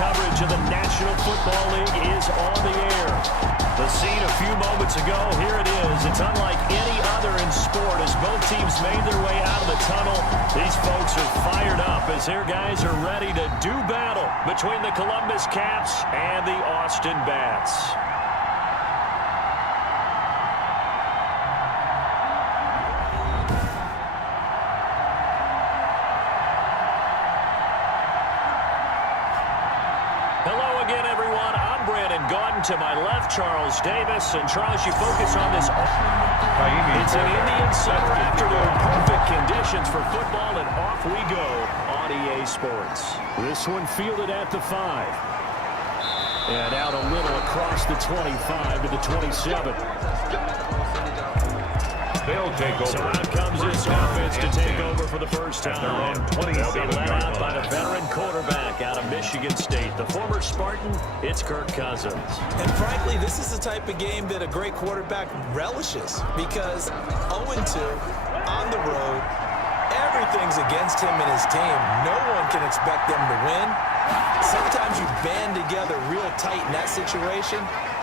coverage of the National Football League is on the air. The scene a few moments ago, here it is. It's unlike any other in sport as both teams made their way out of the tunnel. These folks are fired up as their guys are ready to do battle between the Columbus Caps and the Austin Bats. To my left, Charles Davis. And Charles, you focus on this. It's an Indian summer afternoon. Perfect conditions for football, and off we go on EA Sports. This one fielded at the 5. And out a little across the 25 to the 27. They'll take over. So out comes this offense to take over for the first time. They'll be led out by the veteran quarterback out of Michigan State. The former Spartan, it's Kirk Cousins. And frankly, this is the type of game that a great quarterback relishes because 0-2 on the road, everything's against him and his team. No one can expect them to win. Sometimes you band together real tight in that situation,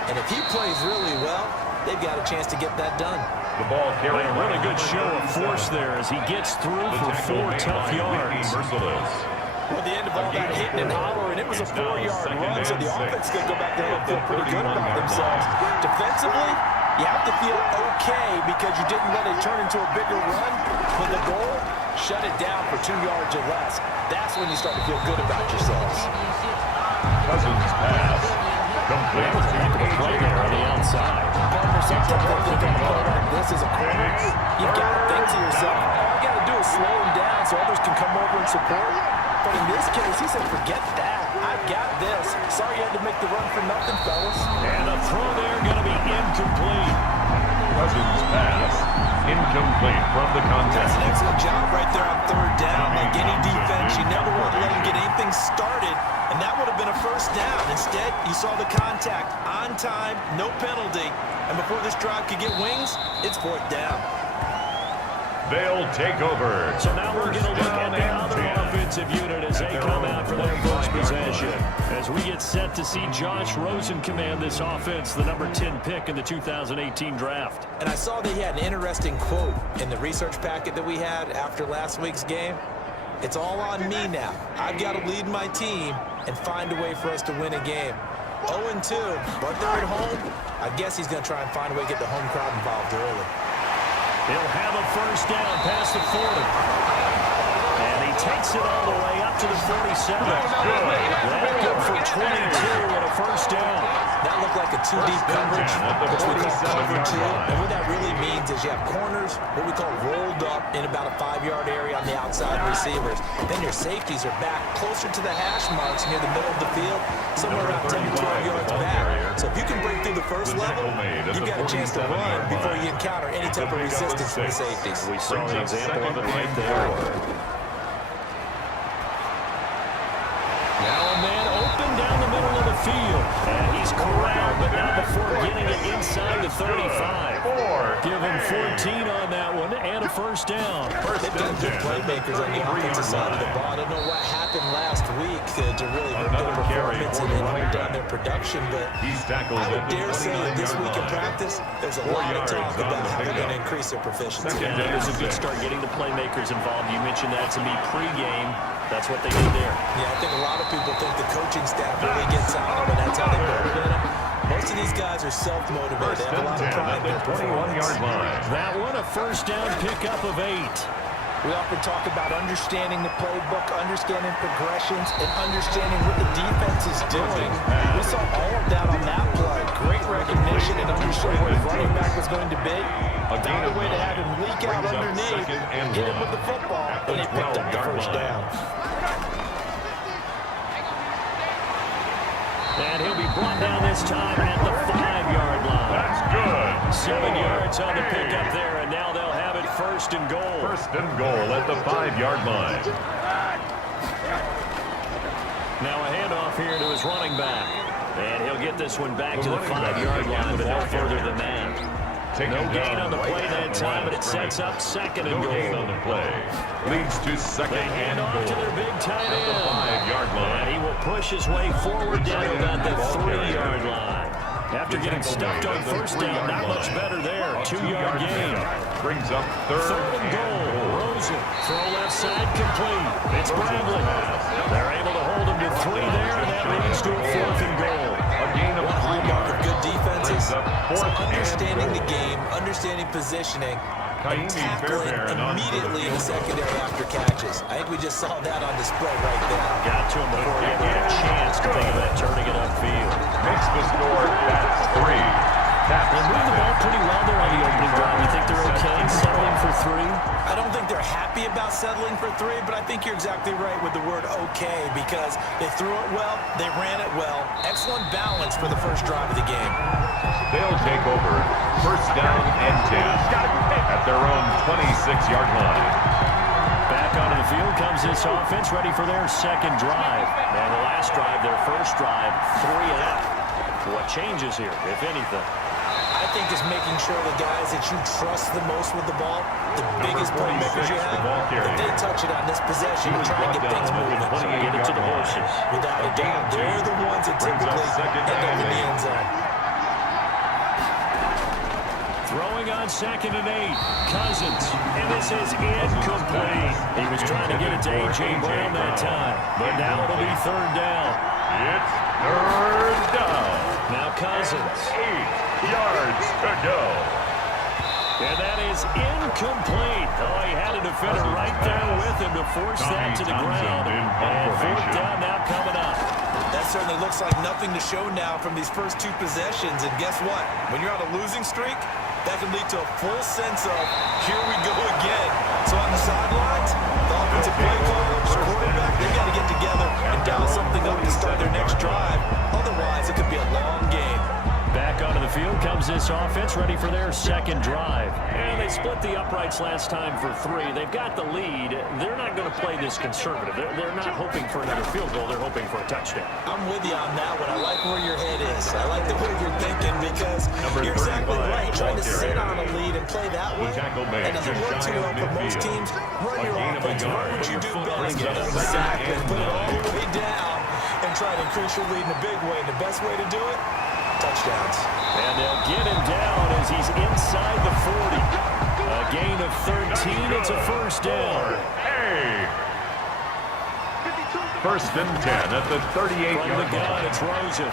and if he plays really well, they've got a chance to get that done. The ball carrying a really good show of force there as he gets through for 4 tough yards. Well, the end of all that hitting and hollering, it was a 4-yard run, so the offense is going to go back there and feel pretty good about themselves. Defensively, you have to feel okay because you didn't let it turn into a bigger run. But the goal, shut it down for 2 yards or less. That's when you start to feel good about yourselves. Cousins pass. Complete. Play there on the outside. Sometimes they think of a play like this as a corner. You've got to think to yourself, all you got to do is slow him down so others can come over and support. But in this case, he said, forget that. I've got this. Sorry you had to make the run for nothing, fellas. And the throw there going to be incomplete. Cousins pass. Incomplete from the contest. That's an excellent job right there on 3rd down. Like any defense, you never want to let him get anything started. And that would have been a first down. Instead, you saw the contact on time, no penalty. And before this drive could get wings, it's 4th down. They'll take over. So now we're going to look at the other offensive unit as they come out for their first possession. As we get set to see Josh Rosen command this offense, the number 10 pick in the 2018 draft. And I saw that he had an interesting quote in the research packet that we had after last week's game. It's all on me now. I've got to lead my team and find a way for us to win a game. 0-2, but they're at home. I guess he's going to try and find a way to get the home crowd involved early. He'll have a first down past the 40. And he takes it all the way up to the 47. That's good for 22 and a first down. That looked like a too-deep coverage, which we call cover 2. And what that really means is you have corners, what we call rolled up in about a 5-yard area on the outside receivers. Then your safeties are back closer to the hash marks near the middle of the field, somewhere around 10 to 12 yards back. So if you can break through the first level, you've got a chance to run before you encounter any type of resistance from the safeties. We saw an example of it right there. Now a man open down the middle of the field. And he's corralled, but not before getting it inside the 35. Give him 14 on that one and a first down. They've got good playmakers on the offensive side of the ball. I don't know what happened last week to really hurt their performance and hold down their production, but I would dare say that this week in practice, there's a lot of talk about how they're going to increase their proficiency. Yeah, it was a good start getting the playmakers involved. You mentioned that to me pregame. That's what they did there. Yeah, I think a lot of people think the coaching staff really gets on them, and that's how they motivate them. Most of these guys are self-motivated. They have a lot of pride in their performance. That one, a first down pickup of 8. We often talk about understanding the playbook, understanding progressions, and understanding what the defense is doing. We saw all of that on that play. Great recognition and understanding where the running back was going to be. Found a way to have him leak out underneath and hit him with the football, and he picked up the first down. And he'll be brought down this time at the 5-yard line. That's good. 7 yards on the pickup there, and now they'll have it first and goal. First and goal at the 5-yard line. Now a handoff here to his running back. And he'll get this one back to the 5-yard line, but no further than that. taken No gain down on the right play at that the time, line but of it sets up scrimmage. second and No gain goal. on the play. Leads to second They and hand off goal. to their big tight At the end. 5-yard line. And he will push his way forward down to about the 3-yard line. After getting stuffed on first down, not much better there. 2-yard gain. Brings up third and goal. Rosen, throw left side, complete. It's Bradley. They're able to hold him to 3 there, and that leads to a 4th and goal. A gain of 3 yards. Good defenses. Fourth So and understanding the goal. game, understanding positioning, and Kaimi tackling Fairbairn on immediately in the field. secondary after catches. I think we just saw that on display right there. Got to him before he ever had a chance to think about turning it upfield. Makes the score. That's 3. They moved the ball pretty well there on the opening drive. You think they're okay settling for 3? I don't think they're happy about settling for 3, but I think you're exactly right with the word okay, because they threw it well, they ran it well. Excellent balance for the first drive of the game. They'll take over. First down and 10 at their own 26-yard line. Back onto the field comes this offense, ready for their second drive. And the last drive, their first drive, 3 and out. What changes here, if anything? I think is making sure the guys that you trust the most with the ball, the biggest playmakers you have, that they touch it on this possession and try and get things moving. Get it to the horses. Without a doubt, they're the ones that typically end up in the end zone. Throwing on 2nd and 8, Cousins, and this is incomplete. He was trying to get it to A.J. Brown that time, but now it'll be 3rd down. It's 3rd down. Now Cousins. 8 yards to go. And that is incomplete. Oh, he had a defender right there with him to force that to the ground. And 4th down now coming up. That certainly looks like nothing to show now from these first 2 possessions. And guess what? When you're on a losing streak, that can lead to a full sense of, here we go again. So on the sidelines, the offensive play callers, quarterback, they got to get together and dial something up to start their next drive. Otherwise, it could be a long game. Back onto the field comes this offense, ready for their second drive. And they split the uprights last time for 3. They've got the lead. They're not going to play this conservative. They're not hoping for another field goal. They're hoping for a touchdown. I'm with you on that one. I like where your head is. I like the way you're thinking, because you're exactly right. Trying to sit on a lead and play that way, it doesn't work too well for most teams. Run your offense. What would you do best? Get a sack and put it all the way down and try to increase your lead in a big way. And the best way to do it? Touchdowns. And they'll get him down as he's inside the 40. A gain of 13. It's a first down. Hey! 1st and 10 at the 38-yard From the gun, line. it's Rosen.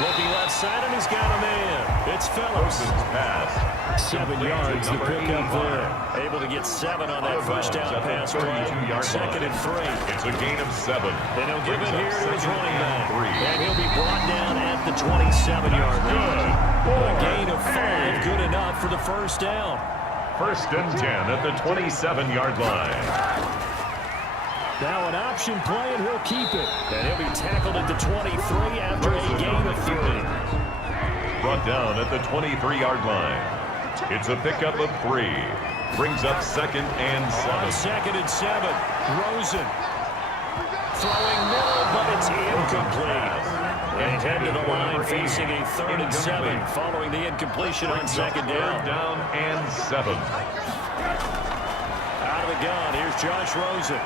Looking left side, and he's got a man. It's Phillips. Rosen's pass. 7 yards to pick up there. Able to get 7 on that first down pass play. 2nd and 3. It's a gain of 7. And he'll give it here to his running back. 3. And he'll be brought down at the 27-yard line. A gain of 5, good enough for the first down. 1st and 10 at the 27-yard line. Now an option play, and he'll keep it. And he'll be tackled at the 23 after a gain of 3. Brought down at the 23-yard line. It's a pickup of 3. Brings up 2nd and 7. 2nd and 7. Rosen. Throwing middle, but it's incomplete. And head to the line facing a 3rd and 7 following the incompletion on 2nd down. 3rd down and 7. Out of the gun, here's Josh Rosen.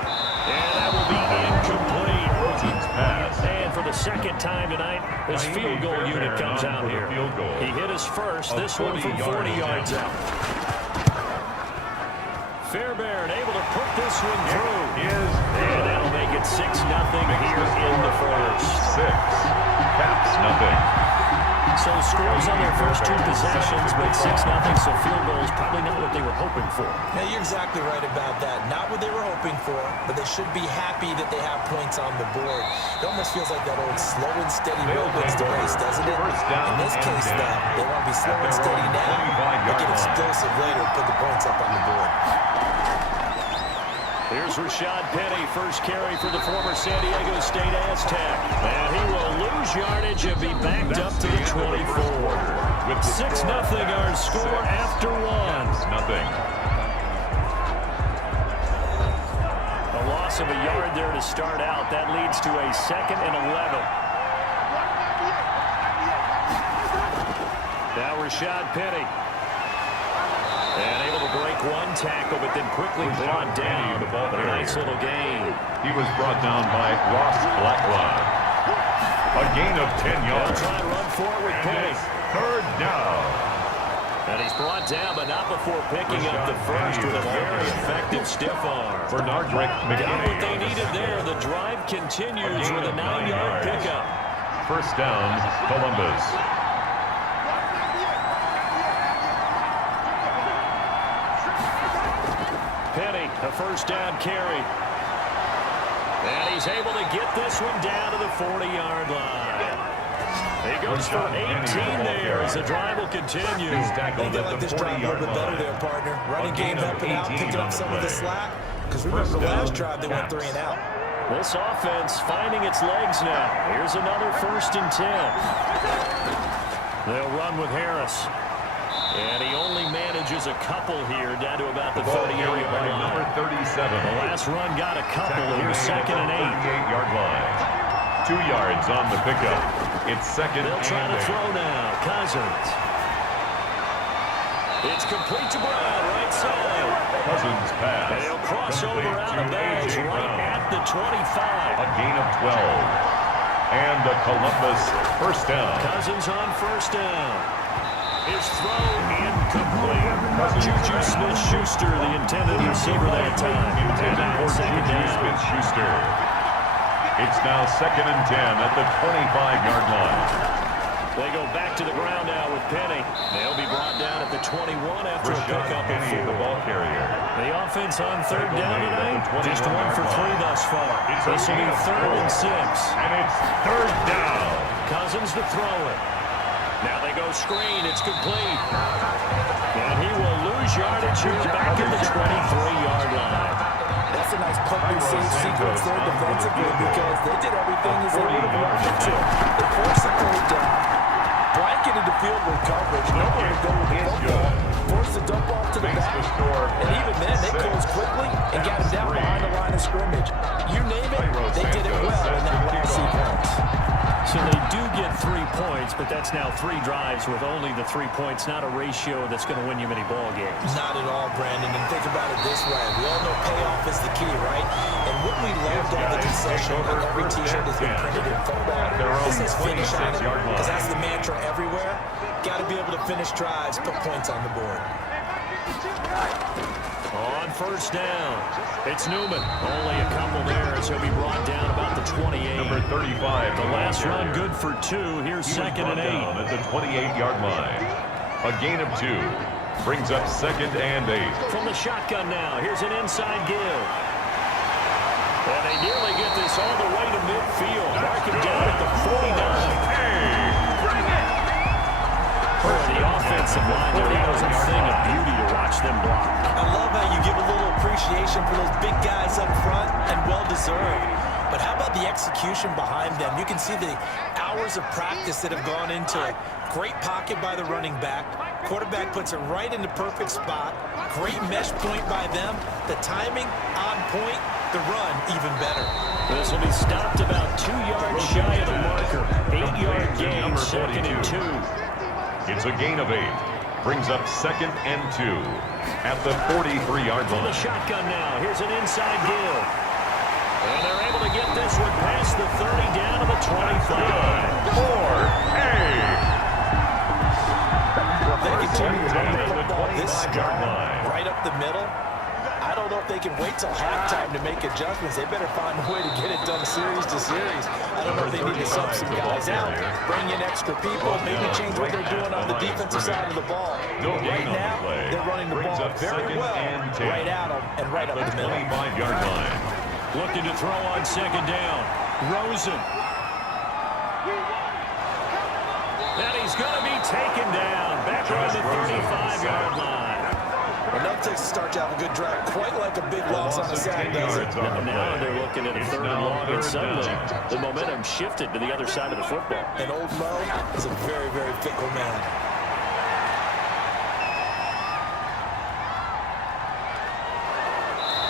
And that will be incomplete. Rosen's pass. And for the 2nd time tonight, his field goal unit comes out here. He hit his first, this one from 40 yards out. Fairbairn able to put this one through. And that'll make it 6-0 here in the first. 6. Caps nothing. So scores on their first 2 possessions, but 6-0, so field goals probably not what they were hoping for. Now, you're exactly right about that. Not what they were hoping for, but they should be happy that they have points on the board. It almost feels like that old slow and steady road wins the race, doesn't it? In this case, though, they want to be slow and steady now, but get explosive later and put the points up on the board. Here's Rashad Penny, first carry for the former San Diego State Aztec. And he will lose yardage and be backed up to the 24. 6-0 our score after 1. Nothing. A loss of a yard there to start out. That leads to a 2nd and 11. Now Rashad Penny. And able to break one tackle, but then quickly brought down. A nice little gain. He was brought down by Ross Blacklock. A gain of 10 yards. Try to run forward with Penny. Third down. And he's brought down, but not before picking up the first with a very effective stiff arm. Bernardrick Got what McKinney. they needed there. The drive continues with a 9-yard pickup. First down, Columbus. Penny, a first down carry. And he's able to get this one down to the 40-yard line. He goes for 18 there as the drive will continue. I think they like this drive a little bit better there, partner. Running game helping out, picking up some of the slack. Because remember, the last drive they went 3 and out. This offense finding its legs now. Here's another 1st and 10. They'll run with Harris. And he only manages a couple here down to about the 30-yard line. Number 37. The last run got a couple. Here's 2nd and 8. 38-yard line. 2 yards on the pickup. It's 2nd and 8. They'll try to throw now. Cousins. It's complete to Brown, right side. Cousins pass. And he'll cross over out of bounds right at the 25. A gain of 12. And a Columbus first down. Cousins on first down. His throw incomplete. Juju Smith-Schuster, the intended receiver that time. Intended for Juju Smith-Schuster. It's now 2nd and 10 at the 25-yard line. They go back to the ground now with Penny. They'll be brought down at the 21 after a pickup of 4. The ball carrier. The offense on 3rd down tonight, just 1 for 3 thus far. This will be 3rd and 6. And it's 3rd down. Cousins to throw it. Now they go screen. It's complete. And he will lose yardage here back at the 23-yard line. That's a nice punt and save sequence there defensively because they did everything as they would have wanted to. They forced the third down, blanketed the field with coverage, nowhere to go with the football, forced the dump off to the back, and even then they closed quickly and got him down behind the line of scrimmage. You name it, they did it well in that last sequence. So they do get 3 points, but that's now 3 drives with only the 3 points, not a ratio that's going to win you many ball games. Not at all, Brandon. And think about it this way. We all know payoff is the key, right? And what we loved on the concession on every T-shirt has been printed in football. This is finish on it, because that's the mantra everywhere. Got to be able to finish drives, put points on the board. On first down, it's Newman. Only a couple there as he'll be brought down about the 28. Number 35. The last run good for 2. Here's 2nd and 8. At the 28-yard line. A gain of 2. Brings up 2nd and 8. From the shotgun now, here's an inside give. And they nearly get this all the way to midfield. Mark it down at the 49. The offensive line, there was a thing of beauty to watch them block. I love how you give a little appreciation for those big guys up front, and well-deserved. But how about the execution behind them? You can see the hours of practice that have gone into it. Great pocket by the running back. Quarterback puts it right in the perfect spot. Great mesh point by them. The timing on point. The run even better. This will be stopped about 2 yards shy of the marker. 8-yard gain, 2nd and 2. It's a gain of 8. Brings up 2nd and 2 at the 43-yard From line. the shotgun now, here's an inside give. And they're able to get this one past the 30 down to the 25. They continue to run the football this yard line. right up the middle. I don't know if they can wait till halftime to make adjustments. They better find a way to get it done series to series. I don't know if they need to sub some guys out, bring in extra people, maybe change what they're doing on the defensive side of the ball. But right now, they're running the ball very well right at them and right up the middle. 25-yard line. Looking to throw on 2nd down. Rosen. And he's going to be taken down. Back around the 35-yard line. Enough to start to have a good drive, quite like a big loss on the sack, does it? Now they're looking at a 3rd and long, and suddenly the momentum shifted to the other side of the football. And old Mo is a very, very fickle man.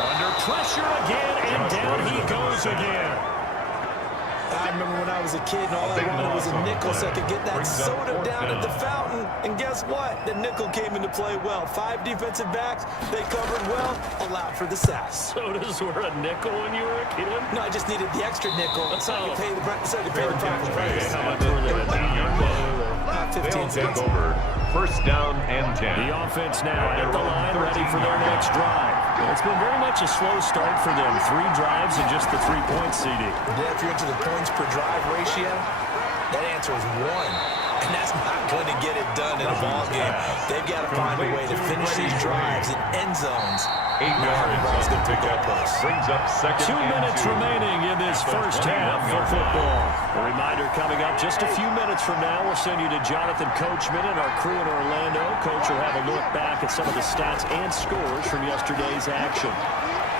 Under pressure again, and down he goes again. I remember when I was a kid and all I wanted was a nickel so I could get that soda down at the fountain. And guess what? The nickel came into play well. 5 defensive backs, they covered well, allowed for the sass. Sodas were a nickel when you were a kid? No, I just needed the extra nickel so I could pay the proper price. How much were they? About 15 cents. Over. First down and 10. The offense now at the line, ready for their next drive. It's been very much a slow start for them. 3 drives and just the 3 points, CD. Yeah, if you're into the points per drive ratio, that answer is 1. And that's not going to get it done in a ball game. They've got to find a way to finish these drives in end zones. 8 yards to pick up. Brings up second 2 minutes remaining in this first half of football. A reminder coming up just a few minutes from now. We'll send you to Jonathan Coachman and our crew in Orlando. Coach will have a look back at some of the stats and scores from yesterday's action.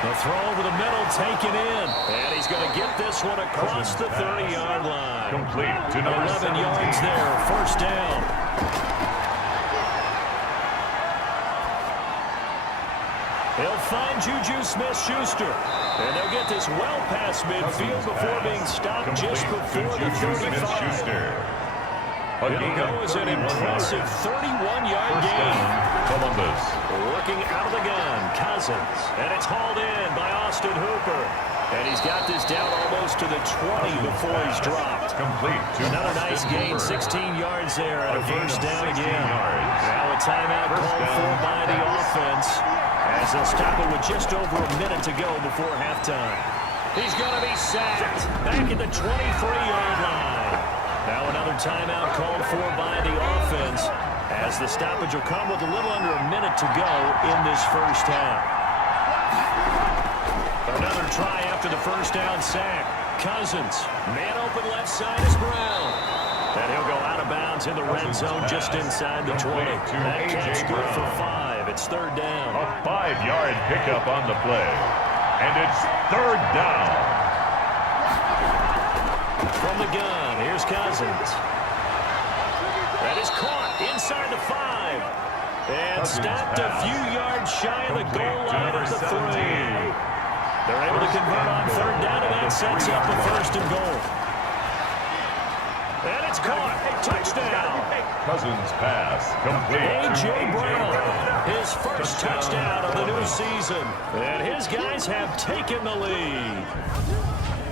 The throw over the middle taken in. And he's going to get this one across the 30-yard line. Complete to number 11 17. yards there. First down. He'll find Juju Smith-Schuster. And they'll get this well past midfield before being stopped just before the 35. It'll go as an impressive 31-yard gain. Colombus. Looking out of the gun, Cousins. And it's hauled in by Austin Hooper. And he's got this down almost to the 20 before he's dropped. Complete to Another nice gain, 16 yards there and a first down again. Now a timeout called for by the offense as they'll stop it with just over a minute to go before halftime. He's going to be sacked back at the 23-yard line. Now another timeout called for by the offense as the stoppage will come with a little under a minute to go in this first half. Another try after the first down sack. Cousins, man open left side is Brown. And he'll go out of bounds in the red zone just inside the 20. That catch good for 5. It's third down. A 5-yard pickup on the play. And it's third down. From the gun, here's Cousins. That is caught inside the 5. And stopped a few yards shy of the goal line at the 3. They're able to convert on third down, and that sets up the first and goal. And it's caught. Touchdown. Cousins pass. Complete. A.J. Brown, his first touchdown of the new season. And his guys have taken the lead.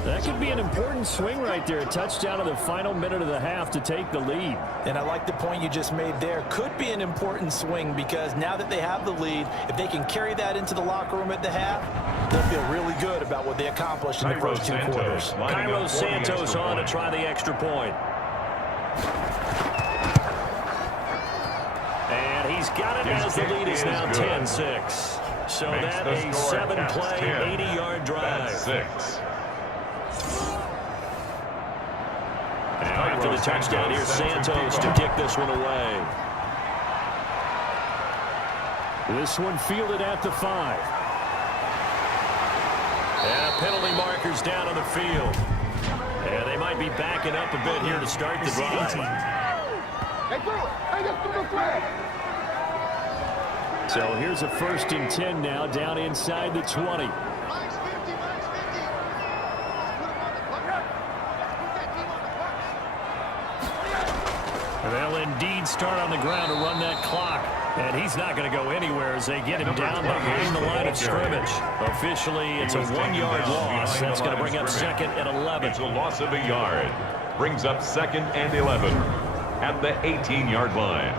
That could be an important swing right there. A touchdown in the final minute of the half to take the lead. And I like the point you just made there. Could be an important swing because now that they have the lead, if they can carry that into the locker room at the half, they'll feel really good about what they accomplished in the first 2 quarters. Cairo Santos on to try the extra point. And he's got it as the lead is now 10-6. So that a 7-play, 80-yard drive. 6. Now after the touchdown, here's Santos to kick this one away. This one fielded at the 5. And penalty markers down on the field. And they might be backing up a bit here to start the drive. So here's a 1st and 10 now down inside the 20. They'll indeed start on the ground to run that clock. And he's not going to go anywhere as they get him down behind the line of scrimmage. Officially, it's a 1-yard loss. That's going to bring up 2nd and 11. It's a loss of a yard. Brings up 2nd and 11 at the 18-yard line.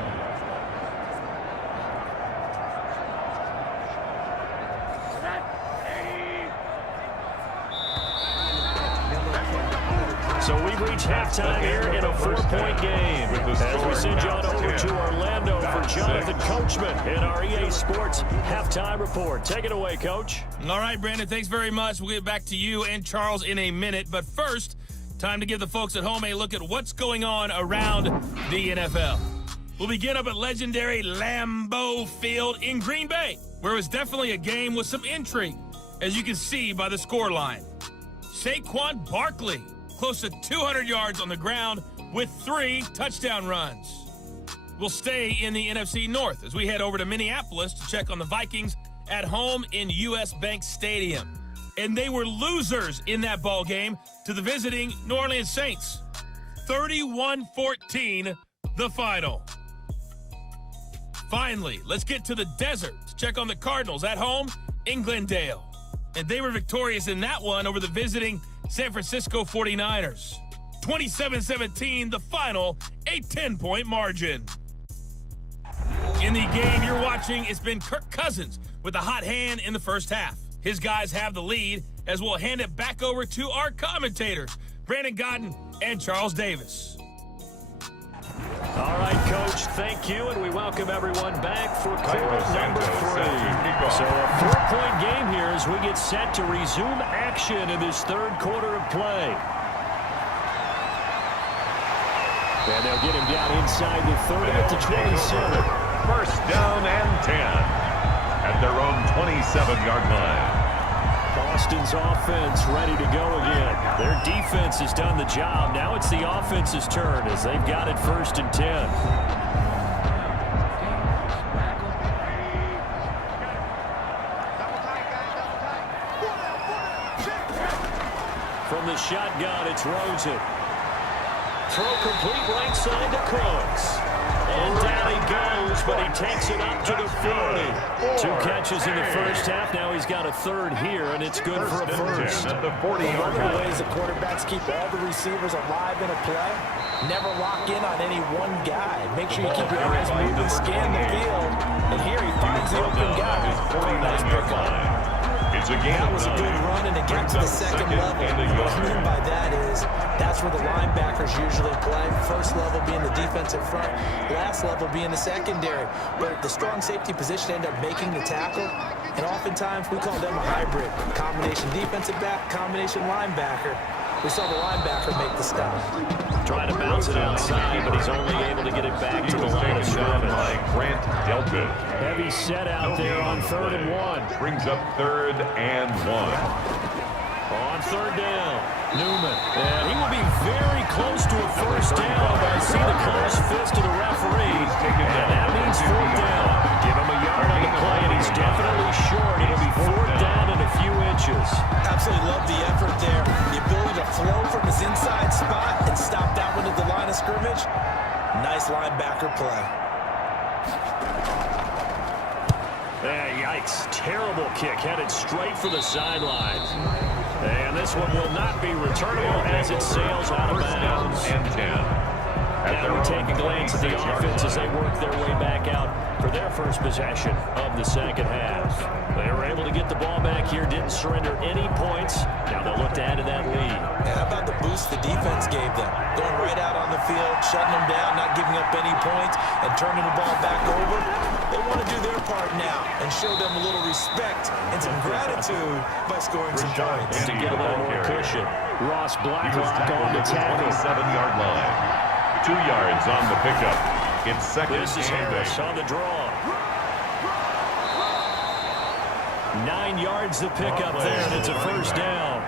So we've reached halftime here in a 4-point game. As we send you on over to Orlando for Jonathan Coachman in our EA Sports Halftime Report. Take it away, Coach. All right, Brandon, thanks very much. We'll get back to you and Charles in a minute. But first, time to give the folks at home a look at what's going on around the NFL. We'll begin up at legendary Lambeau Field in Green Bay, where it was definitely a game with some intrigue, as you can see by the scoreline. Saquon Barkley, close to 200 yards on the ground with 3 touchdown runs. We'll stay in the NFC North as we head over to Minneapolis to check on the Vikings at home in US Bank Stadium. and they were losers in that ball game to the visiting New Orleans Saints. 31-14, the final. Finally, let's get to the desert to check on the Cardinals at home in Glendale. And they were victorious in that one over the visiting San Francisco 49ers. 27-17, the final, a 10-point margin. In the game you're watching, it's been Kirk Cousins with a hot hand in the first half. His guys have the lead as we'll hand it back over to our commentators, Brandon Godden and Charles Davis. All right, Coach, thank you, and we welcome everyone back for quarter number 3. So a 4-point game here as we get set to resume action in this third quarter of play. And they'll get him down inside the 30 at the 27. First down and 10 at their own 27-yard line. Boston's offense ready to go again. Their defense has done the job. Now it's the offense's turn as they've got it 1st and 10. From the shotgun, it's Rosen. Throw complete right side to Cooks. And down he goes, but he takes it up to the 40. 2 catches in the first half. Now he's got a third here, and it's good for a first. At the 40-yard One of the line. ways the quarterbacks keep all the receivers alive in a play, never lock in on any one guy. Make sure you keep your eyes moving, scan the field, and here he finds the open guy. Nice pickup. It's a game. That was a good run, and it got to the second level. What I mean by that is that's where the linebackers usually play. First level being the defensive front, last level being the secondary. But the strong safety position ended up making the tackle, and oftentimes we call them a hybrid. Combination defensive back, combination linebacker. We saw the linebacker make the stop. Trying to bounce it outside, but he's only able to get it back to the line of scrimmage. Grant Delpit. Heavy set out there on 3rd and 1. Brings up 3rd and 1. On 3rd down, Newman. And he will be very close to a first down, but I see the close fist of the referee. And that means 4th down. Give him a yard on the play, and he's definitely short. It'll be 4th down and a few inches. Absolutely love the effort there. The ability to flow from his inside spot and stop that one at the line of scrimmage. Nice linebacker play. Yikes. Terrible kick headed straight for the sidelines. And this one will not be returnable as it sails out of bounds. And 10. Now we take a glance at the offense as they work their way back out for their first possession of the second half. They were able to get the ball back here, didn't surrender any points. Now they'll look to add to that lead. And how about the boost the defense gave them? Going right out on the field, shutting them down, not giving up any points, and turning the ball back over. They want to do their part now and show them a little respect and some gratitude by scoring some points. To get a little more cushion, Ross Blacklock on the tackle. 27-yard line. 2 yards on the pickup. It's 2nd This is Harris on the draw. 9 yards the pickup there, and it's a first down.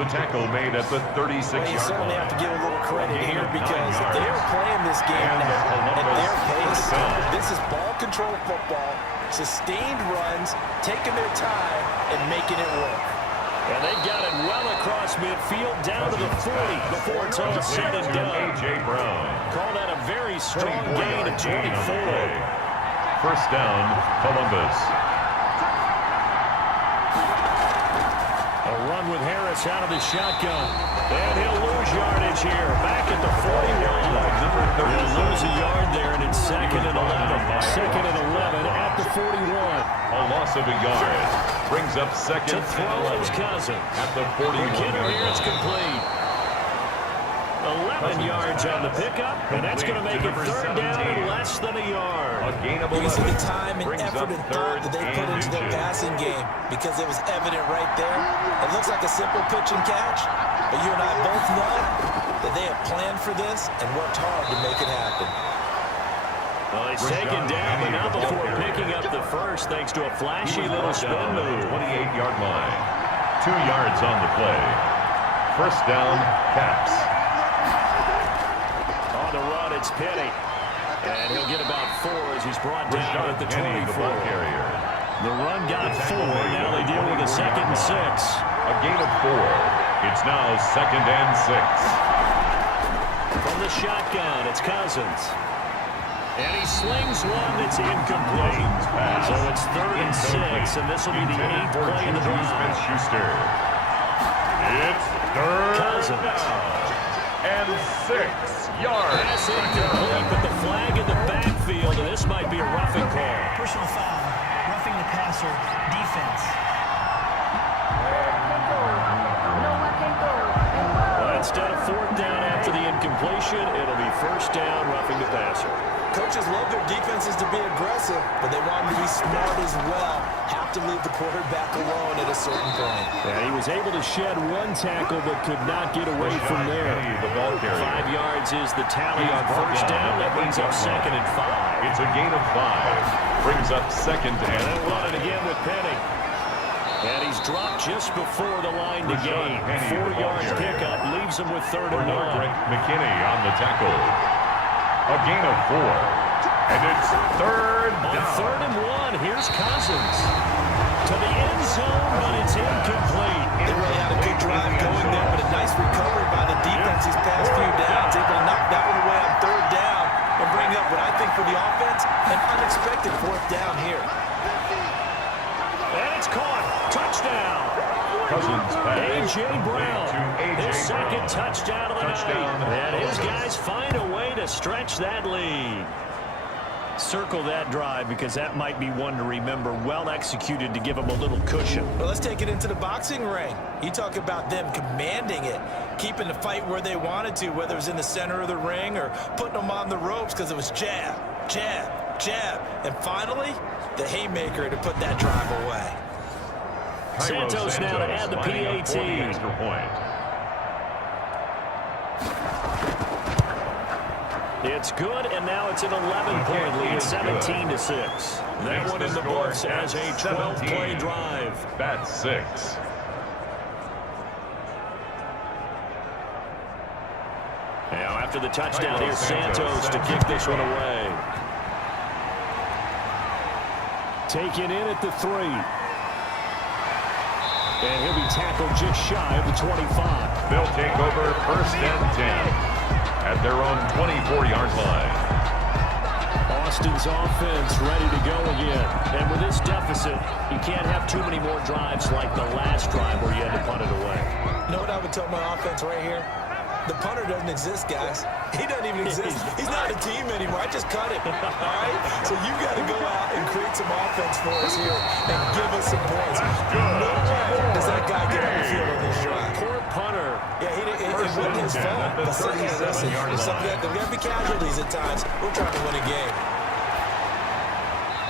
The tackle made at the 36-yard line. You certainly have to give a little credit here because if they are playing this game now at their pace, this is ball control football, sustained runs, taking their time, and making it work. And they've got it well across midfield, down to the 40 before it's all said and done. A.J. Brown. Call that a very strong gain of 24. First down, Columbus. A run with Harris out of the shotgun. And he'll lose yardage here. Back at the 41. He'll lose a yard there, and it's 2nd and 11. 2nd and 11 at the 41. A loss of a yard. Brings up 2nd To throw his cousin. at the 41-yard here, it's line. complete. 11 yards on the pickup, and that's going to make it 3rd down and less than a yard. A gain of You can see 11. the time and Brings effort up and thought that they put into their passing game because it was evident right there. It looks like a simple pitch and catch, but you and I both know that they have planned for this and worked hard to make it happen. Well, he's taken down, but not before picking up the first thanks to a flashy little spin move. 28-yard line. 2 yards on the play. First down, Caps. On the run, it's Penny. And he'll get about 4 as he's brought down at the 24. The ball carrier. The run got 4. Now they deal with a 2nd and 6. A gain of 4. It's now 2nd and 6. From the shotgun, it's Cousins. And he slings one that's incomplete. So it's 3rd and 6, and this will be the 8th play in the drive. Smith-Schuster. It's 3rd Cousins. down and 6 yards. Pass incomplete, but the flag in the backfield, and this might be a roughing call. Personal foul, roughing the passer, defense. Instead of 4th down after the incompletion, it'll be 1st down, roughing the passer. Coaches love their defenses to be aggressive, but they want them to be smart as well. Have to leave the quarterback alone at a certain point. And he was able to shed 1 tackle, but could not get away from there. The ball carrier. 5 yards is the tally on 1st down. That brings up 2nd and 5. It's a gain of 5. Brings up 2nd and And they'll run 5. it again with Penny. And he's dropped just before the line to gain. 4 yards pickup leaves him with 3rd and 1. McKinney on the tackle. A gain of 4. And it's 3rd On down. 3rd and 1, here's Cousins. To the end zone, but it's incomplete. They really had a good drive going there, but a nice recovery by the defense these past few downs. Able to knock that one away on 3rd down and bring up what I think for the offense, an unexpected 4th down here. And it's caught. Touchdown. Cousins pass. A.J. Brown. To A.J. His second Brown. touchdown of the Touchdown. night. And his guys find a way to stretch that lead. Circle that drive because that might be one to remember. Well executed to give them a little cushion. Well, let's take it into the boxing ring. You talk about them commanding it, keeping the fight where they wanted to, whether it was in the center of the ring or putting them on the ropes because it was jab, jab, jab. And finally, the haymaker to put that drive away. Santos now to add the PAT. Extra point. It's good, and now it's an 11-point lead, 17-6. That one in the books as a 12-play drive. That's 6. Now after the touchdown, here's Santos to kick this one away. Taken in at the 3. And he'll be tackled just shy of the 25. They'll take over 1st and 10 at their own 24-yard line. Austin's offense ready to go again. And with this deficit, you can't have too many more drives like the last drive where you had to punt it away. You know what I would tell my offense right here? The punter doesn't exist, guys. He doesn't even exist. He's not a team anymore. I just cut him. All right? So you got to go out and create some offense for us here and give us some points. No way does that guy get on the field on this drive. Poor punter. Yeah, it wasn't his fault. But listen, there's going to be casualties at times. We're trying to win a game.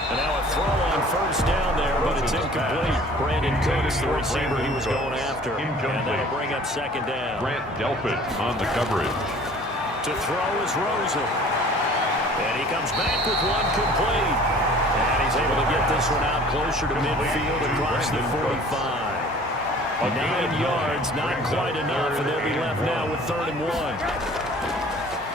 And now a throw on 1st down there, but it's incomplete. Brandon Cooks, the receiver he was going after. And that'll bring up 2nd down. Grant Delpit on the coverage. To throw is Rosen. And he comes back with one complete. And he's able to get this one out closer to midfield across the 45. 9 yards, not quite enough, and they'll be left now with 3rd and 1.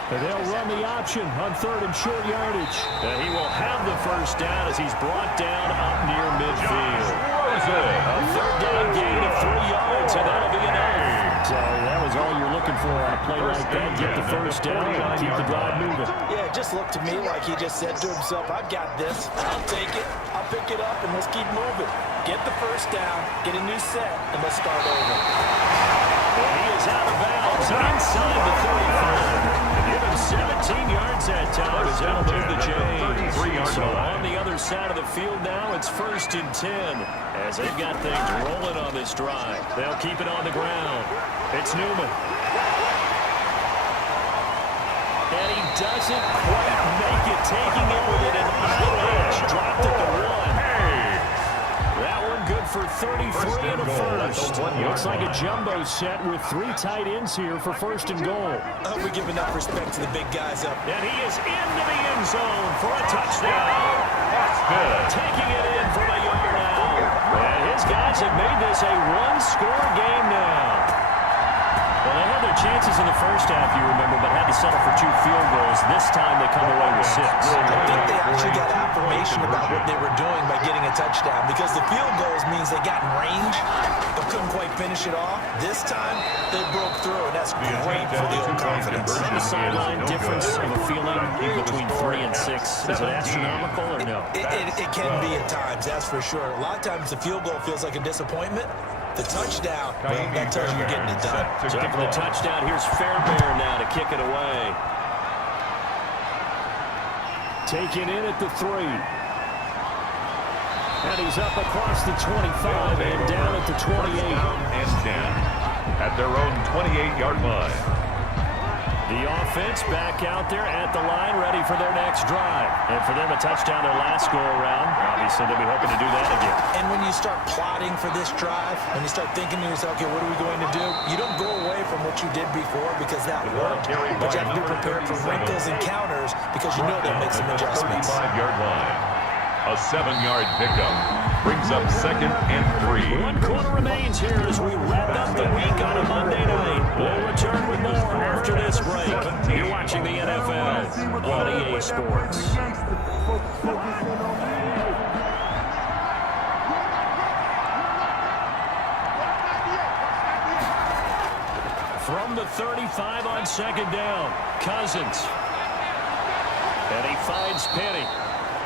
And they'll run the option on 3rd and short yardage. And he will have the 1st down as he's brought down up near midfield. A 3rd down gain of 3 yards, and that'll be enough. So that was all you're looking for on a play like that. Get the 1st down and keep the drive moving. Yeah, it just looked to me like he just said to himself, I've got this. I'll take it. I'll pick it up, and let's keep moving. Get the 1st down, get a new set, and let's start over. And he is out of bounds inside the 35. Give him 17 yards that time as that'll move the chains. So on the other side of the field now, it's 1st and 10 as they've got things rolling on this drive. They'll keep it on the ground. It's Newman. And he doesn't quite make it, taking it with an eyelash. Dropped at the 1. That one good for 33 and a 1st. Looks like a jumbo set with 3 tight ends here for 1st and goal. I hope we give enough respect to the big guys up. And he is into the end zone for a touchdown. That's good. Taking it in from a yard out. And his guys have made this a 1-score game now. Well, they had their chances in the first half, you remember, but had to settle for 2 field goals. This time they come away with 6. I think they actually got affirmation about what they were doing by getting a touchdown, because the field goals means they got in range but couldn't quite finish it off. This time they broke through, and that's great for the old confidence. On the sideline, difference of a feeling between 3 and 6. Is it astronomical or no? It can be at times, that's for sure. A lot of times the field goal feels like a disappointment. The touchdown, well, that tells you you're getting it done. So after the touchdown, here's Fairbairn now to kick it away. Taken in at the 3. And he's up across the 25 and down at the 28. And 10 at their own 28-yard line. The offense back out there at the line, ready for their next drive. And for them, a touchdown their last go-around. Obviously, they'll be hoping to do that again. And when you start plotting for this drive, when you start thinking to yourself, okay, what are we going to do? You don't go away from what you did before because that worked. But you have to be prepared for wrinkles and counters because you know they'll make some adjustments. 35-yard line. A 7-yard pickup brings up 2nd and 3. 1 quarter remains here as we wrap up the week on a Monday night. We'll return with more after this break. You're watching the NFL on EA Sports. From the 35 on 2nd down, Cousins. And he finds Penny.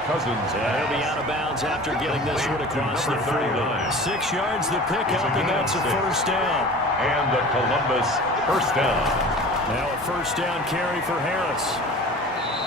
Cousins. He'll be out of bounds after getting this one across the 40. 6 yards the pickup, and that's a first down. And the Columbus first down. Now a first down carry for Harris.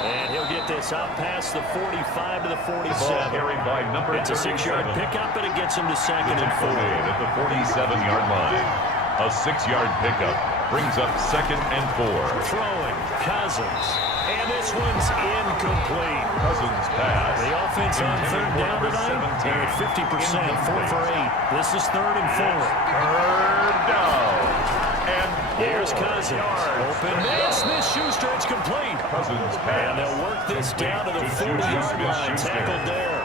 And he'll get this out past the 45 to the 47. Carried by number it's a 6-yard pickup, and it gets him to 2nd and 4. At the 47-yard line. A 6-yard pickup brings up 2nd and 4. Throwing, Cousins. And this one's incomplete. Cousins pass. The offense on 3rd down tonight. They're at 50%, 4 for 8. This is 3rd and 4. 3rd down. And here's Cousins. Open man, Smith-Schuster. It's complete. Cousins pass. And they'll work this down to the 40-yard line. Tackled there.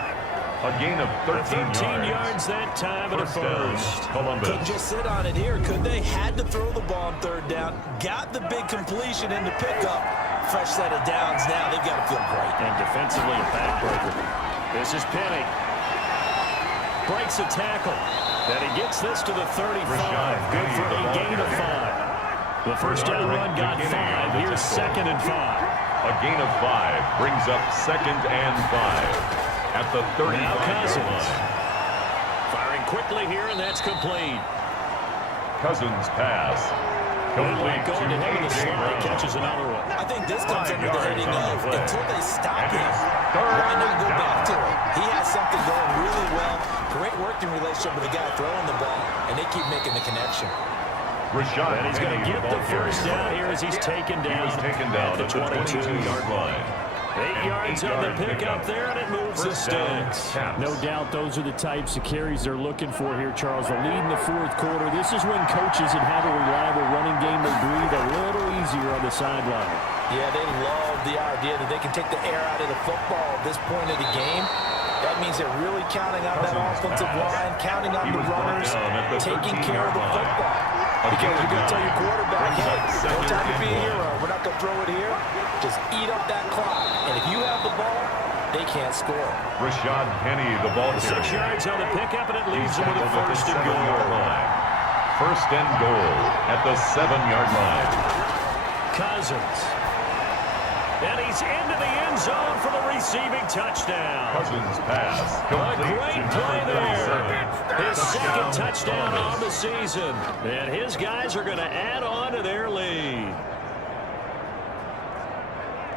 A gain of 13 yards that time at a first. Columbus. Couldn't just sit on it here, could they? Had to throw the ball on 3rd down. Got the big completion in the pickup. Fresh set of downs now. They've got to feel great. And defensively, a backbreaker. This is Penny. Breaks a tackle. Then he gets this to the 35. Good for a gain of 5. The first down run got 5. Here's 2nd and 5. A gain of 5 brings up 2nd and 5. At the 35 now Cousins. line. Firing quickly here, and that's complete. Cousins pass. Complete going to him in the slot. Catches another one. I think this comes under the heading of until they stop him, why not go back to it? He has something going really well. Great working relationship with the guy throwing the ball, and they keep making the connection. Rashad, and he's going to get the first down here as he's taken down. At the 22-yard line. 8 yards on the pickup there, and it moves the sticks. No doubt those are the types of carries they're looking for here, Charles. The lead in the 4th quarter. This is when coaches that have a reliable running game, they breathe a little easier on the sideline. Yeah, they love the idea that they can take the air out of the football at this point of the game. That means they're really counting on that offensive line, counting on the runners, taking care of the football. Because you're going to tell your quarterback, hey, no time to be a hero. We're not going to throw it here. Just eat up that clock. And if you have the ball, they can't score. Rashad Penny, the ball 6 yards on the pickup, and it leaves him with a first and goal. First and goal at the 7-yard line. Cousins. And he's into the end zone for the receiving touchdown. Cousins pass. A great play there. His 2nd touchdown on the season. And his guys are going to add on to their lead.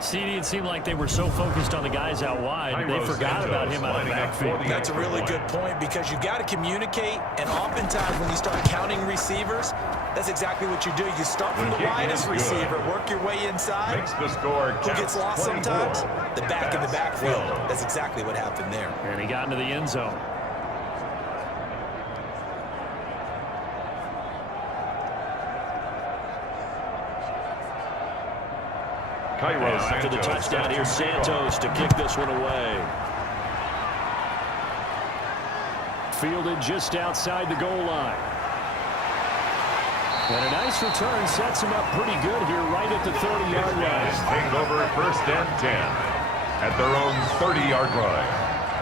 CD, it seemed like they were so focused on the guys out wide, they forgot about him out of the backfield. That's a really good point because you got to communicate, and oftentimes when you start counting receivers, that's exactly what you do. You start from the widest receiver, work your way inside. Makes the score. Who gets lost sometimes? The back in the backfield. That's exactly what happened there. And he got into the end zone. After the touchdown, here's Santos to kick this one away. Fielded just outside the goal line. And a nice return sets him up pretty good here right at the 30-yard line. Take over 1st and 10 at their own 30-yard line.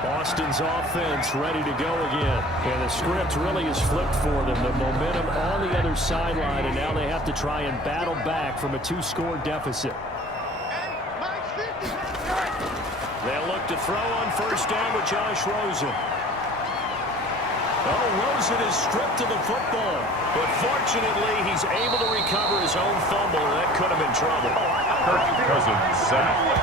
Boston's offense ready to go again. And the script really is flipped for them. The momentum on the other sideline, and now they have to try and battle back from a 2-score deficit. They'll look to throw on 1st down with Josh Rosen. Oh, Rosen is stripped of the football. But fortunately, he's able to recover his own fumble. That could have been trouble. Kirk Cousins sacked.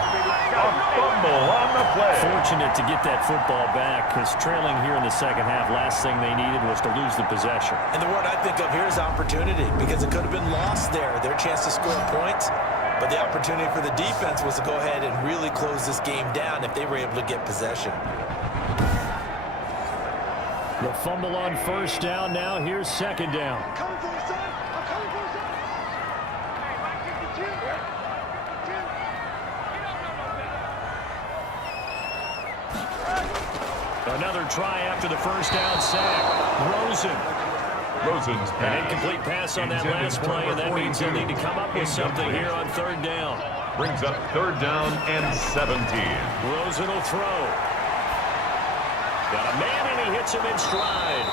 A fumble on the play. Fortunate to get that football back, because trailing here in the second half, last thing they needed was to lose the possession. And the word I think of here is opportunity, because it could have been lost there. Their chance to score points. But the opportunity for the defense was to go ahead and really close this game down if they were able to get possession. The fumble on 1st down. Now here's 2nd down. Another try after the 1st down sack. Rosen's pass. An incomplete pass on that last play, and that means they'll need to come up with something here on 3rd down. Brings up 3rd down and 17. Rosen will throw. Got a man, and he hits him in stride.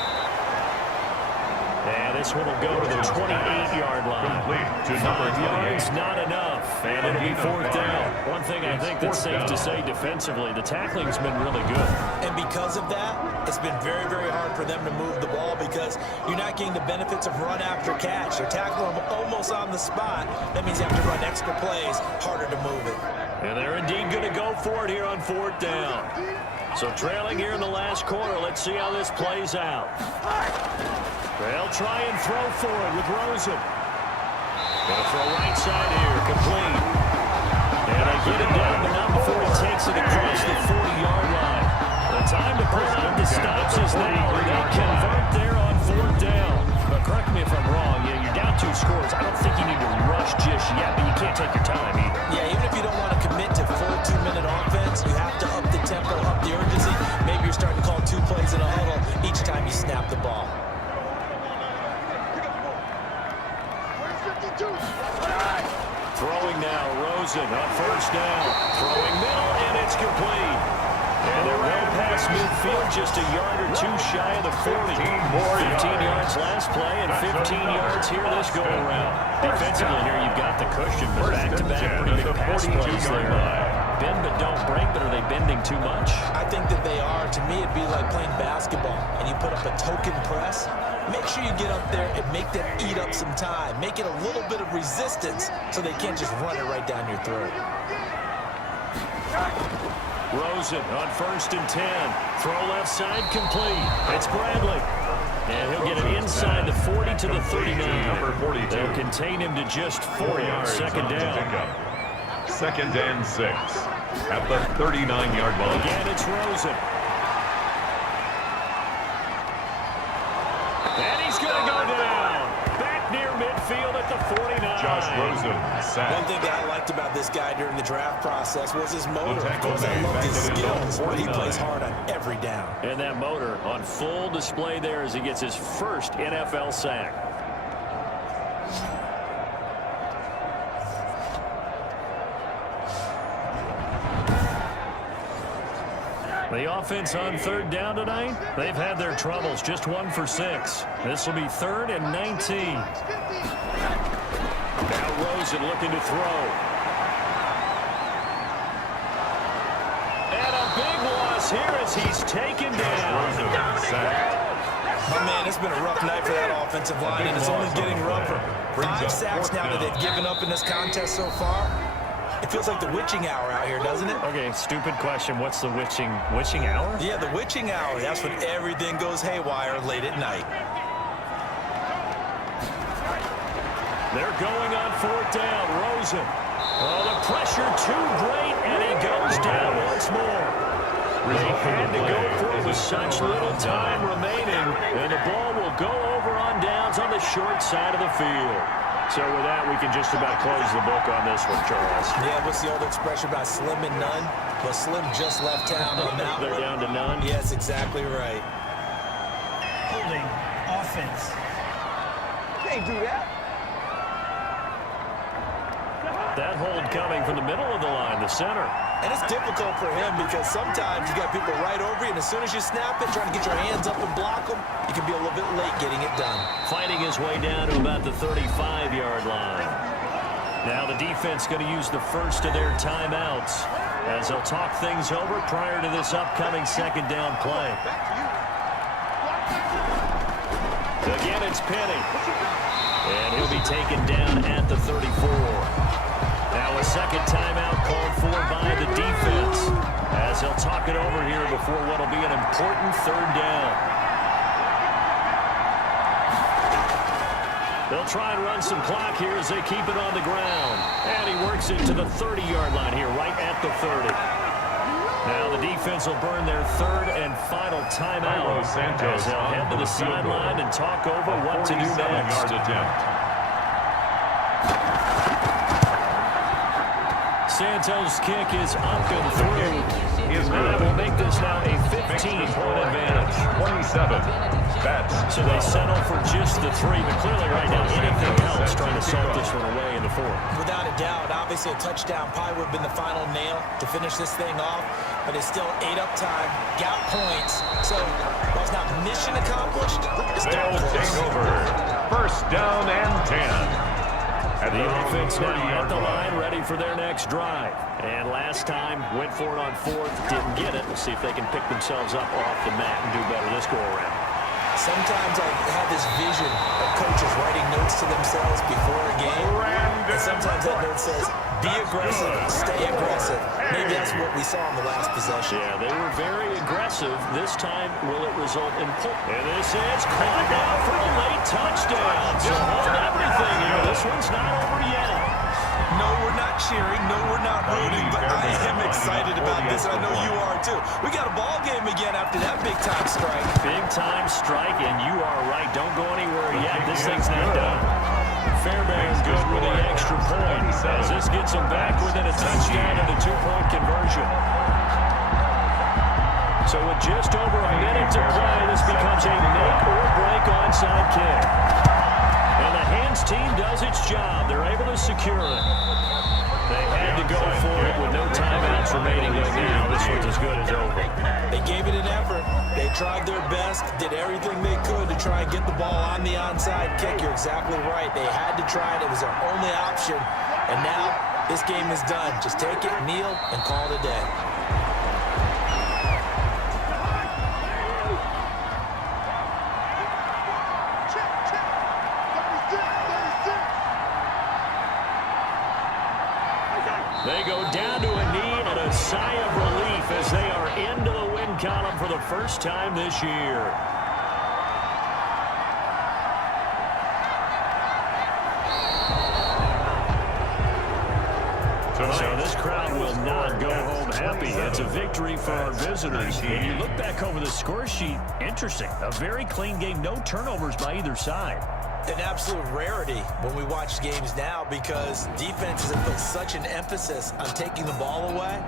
And this one will go to the 28-yard line. Complete to number 5 yards, not enough. And it'll be 4th down. One thing I think that's safe to say defensively, the tackling's been really good. And because of that, it's been very, very hard for them to move the ball because you're not getting the benefits of run after catch. They're tackling them almost on the spot. That means you have to run extra plays, harder to move it. And they're indeed going to go for it here on 4th down. So trailing here in the last quarter, let's see how this plays out. They'll try and throw for it with Rosen. Gonna throw right side here, complete. And they get him down, but not before he takes it across the 40-yard line. The time to put on the stops is now. They convert there on 4th down. But correct me if I'm wrong, you're down 2 scores. I don't think you need to rush just yet, but you can't take your time either. Yeah, even if you don't want to commit to full 2-minute offense, you have to up the tempo, up the urgency. Maybe you're starting to call 2 plays in a huddle each time you snap the ball. Throwing now, Rosen on 1st down. Throwing middle, and it's complete. And they're right past midfield, just a yard or 2 shy of the 40. 15 yards last play and 15 yards here this go-around. Defensively here, you've got the cushion, but back-to-back pretty big pass plays there. Bend but don't break, but are they bending too much? I think that they are. To me, it'd be like playing basketball, and you put up a token press. Make sure you get up there and make them eat up some time. Make it a little bit of resistance so they can't just run it right down your throat. Rosen on 1st and 10. Throw left side, complete. It's Bradley. And he'll get it inside the 40 to the 39. Number 42. They'll contain him to just 4 yards. 2nd down. 2nd and 6 at the 39-yard line. Again, it's Rosen. And he's going to go down. Back near midfield at the 49. Josh Rosen sacked. One thing that I liked about this guy during the draft process was his motor. Of course, I made loved his back at skills, but he 49. plays hard on every down. And that motor on full display there as he gets his first NFL sack. The offense on 3rd down tonight, they've had their troubles, just 1 for 6. This will be 3rd and 19. Now Rosen looking to throw. And a big loss here as he's taken down. Oh, man, it's been a rough night for that offensive line, and it's only getting rougher. 5 sacks now that they've given up in this contest so far. It feels like the witching hour out here, doesn't it? Okay, stupid question. What's the witching hour? Yeah, the witching hour. That's when everything goes haywire late at night. They're going on 4th down. Rosen. Oh, the pressure too great, and he goes down once more. They had to go for it with such little time remaining, and the ball will go over on downs on the short side of the field. So with that, we can just about close the book on this one, Charles. Yeah, what's the old expression about slim and none? Well, Slim just left town on that one. They're down to none? Yes, exactly right. Holding offense. Can't do that. That hold coming from the middle of the line, the center. And it's difficult for him because sometimes you got people right over you, and as soon as you snap it, trying to get your hands up and block them, you can be a little bit late getting it done. Fighting his way down to about the 35-yard line. Now the defense going to use the first of their timeouts as they'll talk things over prior to this upcoming second down play. Again, it's Penny. And he'll be taken down at the 34. Now a second timeout called for by the defense as they'll talk it over here before what will be an important third down. They'll try and run some clock here as they keep it on the ground. And he works it to the 30-yard line here, right at the 30. Now the defense will burn their third and final timeout as they'll head to the sideline and talk over what to do next. Santos' kick is up and through. That will make this now a 15-point advantage. 27. So they settle for just the 3, but clearly right now anything else trying to salt this one away in the 4th. Without a doubt, obviously a touchdown probably would have been the final nail to finish this thing off, but it's still 8 up time, got points. So while it's not mission accomplished, it's they'll take over. First down and 10. And the offense now at the line, ready for their next drive. And last time, went for it on 4th, didn't get it. We'll see if they can pick themselves up off the mat and do better this go-around. Sometimes I have this vision of coaches writing notes to themselves before a game. And sometimes that note says, be aggressive, stay aggressive. Maybe that's what we saw in the last possession. Yeah, they were very aggressive. This time, will it result in pull? And this is caught now for a late touchdown. So hold everything here. This one's not over yet. No, we're not cheering. No, we're not rooting. But I am excited about this. I know you are, too. We got a ball game again after that big-time strike. Big-time strike, and you are right. Don't go anywhere yet. This thing's not done. Fairbairn good with the extra point as this gets him back within a touchdown and a 2-point conversion. So with just over a minute to play, this becomes a make-or-break onside kick. And the hands team does its job. They're able to secure it. They had to go for it with no timeouts remaining right now. This one's as good as over. They gave it an effort. They tried their best, did everything they could to try and get the ball on the onside kick. You're exactly right. They had to try it. It was their only option. And now this game is done. Just take it, kneel, and call it a day. They go down to a knee and a sigh of relief as they are into the win column for the first time this year. So this crowd will not go home happy. It's a victory for our visitors. And you look back over the score sheet, interesting. A very clean game, no turnovers by either side. An absolute rarity when we watch games now because defenses have put such an emphasis on taking the ball away.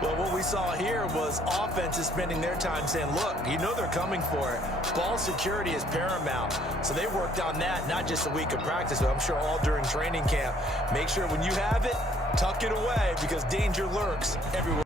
Well, what we saw here was offenses spending their time saying, look, you know they're coming for it. Ball security is paramount. So they worked on that not just a week of practice, but I'm sure all during training camp. Make sure when you have it, tuck it away because danger lurks everywhere.